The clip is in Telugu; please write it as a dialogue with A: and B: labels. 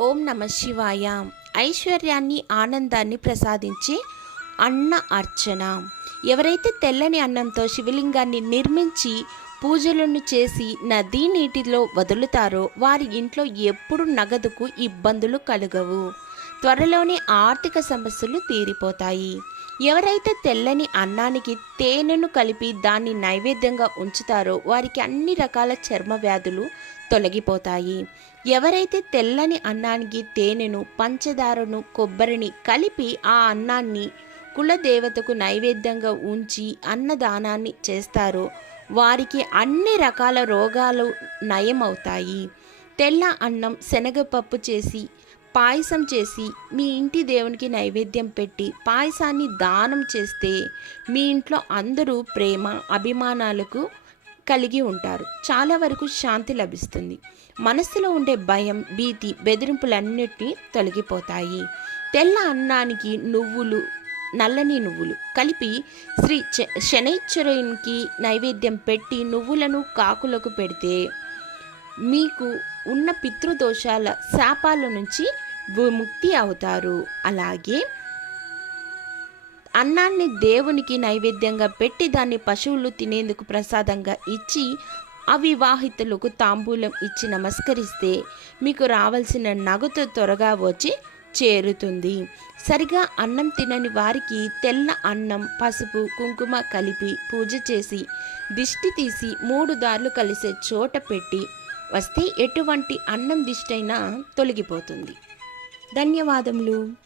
A: ఓం నమ శివాయ. ఐశ్వర్యాన్ని ఆనందాన్ని ప్రసాదించే అన్న అర్చన. ఎవరైతే తెల్లని అన్నంతో శివలింగాన్ని నిర్మించి పూజలను చేసి నదీ నీటిలో వదులుతారో వారి ఇంట్లో ఎప్పుడు నగదుకు ఇబ్బందులు కలగవు. త్వరలోనే ఆర్థిక సమస్యలు తీరిపోతాయి. ఎవరైతే తెల్లని అన్నానికి తేనెను కలిపి దాన్ని నైవేద్యంగా ఉంచుతారో వారికి అన్ని రకాల చర్మ వ్యాధులు తొలగిపోతాయి. ఎవరైతే తెల్లని అన్నానికి తేనెను పంచదారను కొబ్బరిని కలిపి ఆ అన్నాన్ని కులదేవతకు నైవేద్యంగా ఉంచి అన్నదానాన్ని చేస్తారో వారికి అన్ని రకాల రోగాలు నయమవుతాయి. తెల్ల అన్నం శనగపప్పు చేసి పాయసం చేసి మీ ఇంటి దేవునికి నైవేద్యం పెట్టి పాయసాన్ని దానం చేస్తే మీ ఇంట్లో అందరూ ప్రేమ అభిమానాలకు కలిగి ఉంటారు. చాలా వరకు శాంతి లభిస్తుంది. మనసులో ఉండే భయం భీతి బెదిరింపులన్నిటినీ తొలగిపోతాయి. తెల్ల అన్నానికి నువ్వులు నల్లని నువ్వులు కలిపి శ్రీ శనైశ్వరునికి నైవేద్యం పెట్టి నువ్వులను కాకులకు పెడితే మీకు ఉన్న పితృదోషాల శాపాల నుంచి విముక్తి అవుతారు. అలాగే అన్నాన్ని దేవునికి నైవేద్యంగా పెట్టి దాన్ని పశువులు తినేందుకు ప్రసాదంగా ఇచ్చి అవివాహితులకు తాంబూలం ఇచ్చి నమస్కరిస్తే మీకు రావాల్సిన నగదు త్వరగా వచ్చి చేరుతుంది. సరిగా అన్నం తినని వారికి తెల్ల అన్నం పసుపు కుంకుమ కలిపి పూజ చేసి దిష్టి తీసి మూడు దారులు కలిసే చోట పెట్టి వస్తే ఎటువంటి అన్నం దిష్టైనా తొలగిపోతుంది. ధన్యవాదములు.